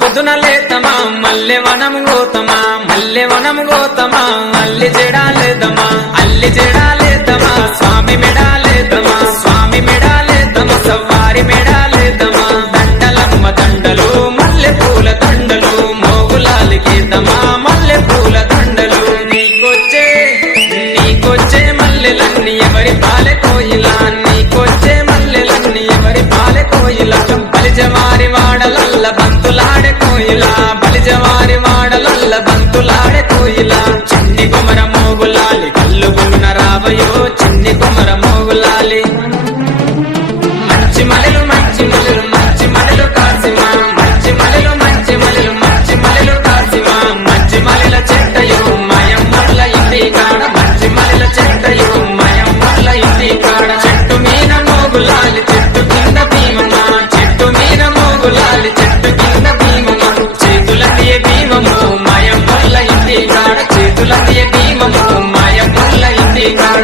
పొద్దున లేతమా మల్లె వనము గోతమా మల్లె వనము గోతమా అల్లి చెడాలేదమా అల్లి చెడాలేదమా స్వామి మెడాలేదమా స్వామి మెడాలేదమా సవ్వారి మెడాలేదమా దండలమ్మ దండలు మల్లె పూల దండలు మోగులాలికేదమా మల్లె పూల దండలు నీకొచ్చే మల్లెలన్నీ ఎవరి పాలె కోయిలా నీకొచ్చే మల్లెలన్నీ ఎవరి పాలె కోయిలా బలిజవారి వాడలల్ల బంతులాడే కోయిలా బలిజవారి వాడలల్ల బంతులాడే కోయిలా చిన్ని కుమర మోగులాలి కల్లు గున్న రావయో చిన్ని కుమర మోగులాలి మంచి మలెలు మంచి మలెలు మంచి మలెలు కాసిమా మంచి మలెలు మంచి మలెలు మంచి మలెలు కాసిమా మంచి మలెల చెట్టయో మయమ్మల ఇంటి కాడ మంచి మలెల చెట్టయో మయమ్మల ఇంటి కాడ చెట్టు మీద మోగులాలి చెట్టు కింద భీమమా చెట్టు మీద మోగులాలి చెట్టు కింద భీమమా చేతులకి భీమము మయమ్మల ఇంటి కాడ చేతులకి భీమము మయమ్మల ఇంటి కాడ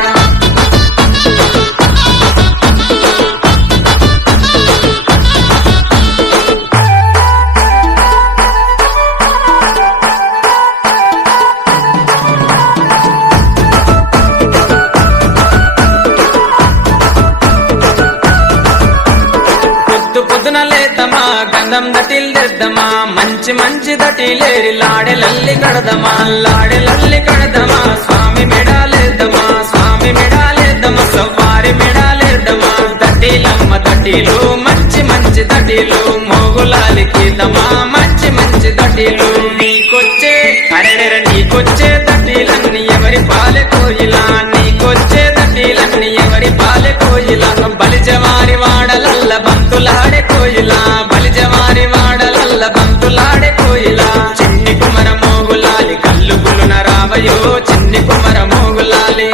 పొద్దున లేతమా గంధం దటిల్దెద్దమా మంచి మంచి దటిలేరి లాడెలల్లి కడదమా లాడెలల్లి కడదమా స్వామి మెడాలేద్దమా స్వామి మెడాలేద్దమా సవ్వారి మెడాలేద్దమా దటిలమ్మ దటిలు మంచి మంచి దటిలు మోగులాలికేదమా మంచి మంచి దటిలు నీకొచ్చే అరెరెర నీకొచ్చే దటిలన్నీ ఎవరి పాలె కోయిలా నీకొచ్చే దటిలన్నీ ఎవరి పాలె కోయిలా బలిజవారి వాడలల్ల బంతులాడే కోయిలా బలిజవారి వాడలల్ల బంతులాడే కోయిలా చిన్ని కుమర మోగులాలి కల్లు గులున రావయో చిన్ని కుమర మోగులాలి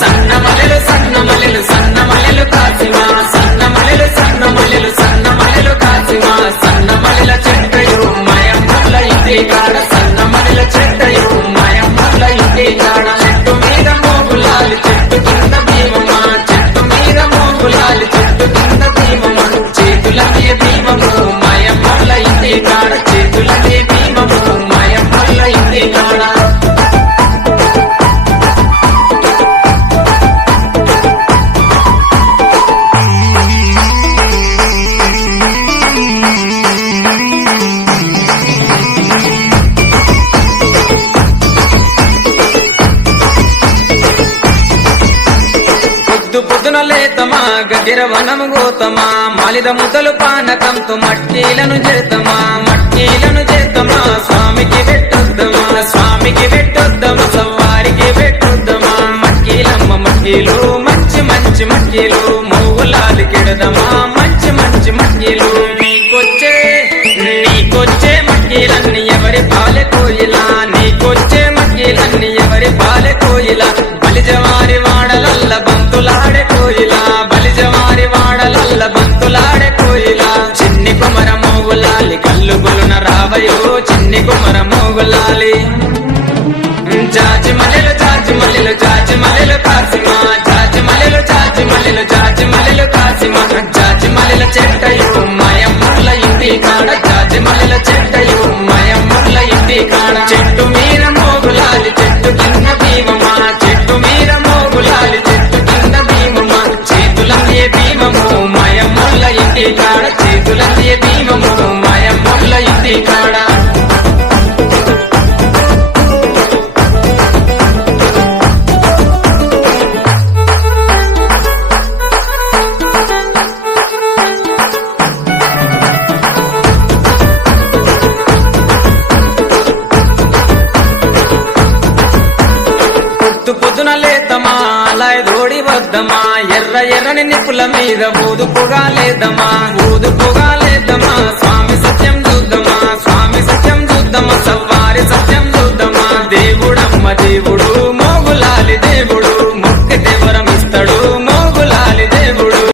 సన్న మలెలు సన్న మలెలు సన్న మలెలు కాసిమా సన్న మలెలు సన్న మలెలు సన్న మలెలు కాసిమా సన్న మలెల చెట్టయో మయమ్మల ఇంటి కాడ సన్న మలెల చెట్టయో మయమ్మల ఇంటి కాడ చెట్టు మీద మోగులాలి చెట్టు కింద భీమమా చెట్టు మీద మోగులాలి చెట్టు కింద భీమమా చేతులకి భీమము మయమ్మల ఇంటి కాడ చేతులకి భీమము మయమ్మల ఇంటి కాడ పొద్దున లేతమా గదిర వనము గోతమా మాలిద ముద్దలు పానకంతో మట్టీలను చేతమా మట్టీలను చేతమా స్వామికి పెట్టొద్దమా స్వామికి పెట్టొద్దమా సవ్వారికి పెట్టొద్దమా మట్టీలమ్మ మట్టీలు మంచి మంచి మట్టీలు మోగులాలి కెడదమా మంచి మంచి మట్టీలు నీకొచ్చే మట్టీలన్నీ ఎవరి పాలె కోయిలా నీకొచ్చే మట్టీలన్నీ ఎవరి పాలె కోయిలా బలిజవారి వాడలల్ల బంతులాడే కోయిలా బలిజవారి వాడలల్ల బంతులాడే కోయిలా చిన్ని కుమర మోగులాలి కల్లు గులున రావయో చిన్ని కుమర మోగులాలి జాజి మల్లెలు జాజి మల్లెలు జాజి మల్లెలు కాసిమా జాజి మల్లెలు జాజి మల్లెలు జాజి మల్లెలు కాసిమా జాజి మల్లెల చెట్టయో మయమ్మల ఇంటి కాడ జాజి మల్లెల చెట్టయో మయమ్మల ఇంటి కాడ చెట్టు మీద మోగులాలి చెట్టు కింద భీమమా చెట్టు మీద మోగులాలి చెట్టు కింద భీమమా చేతులకి భీమము మయమ్మల ఇంటి కాడ చేతులకి భీమము మయమ్మల ఇంటి కాడ పొద్దున లేతమా అలాయ్ దోడి వద్దమా ఎర్ర ఎర్రని నిప్పుల మీద ఊదుపుగా లేదమా ఊదుపుగా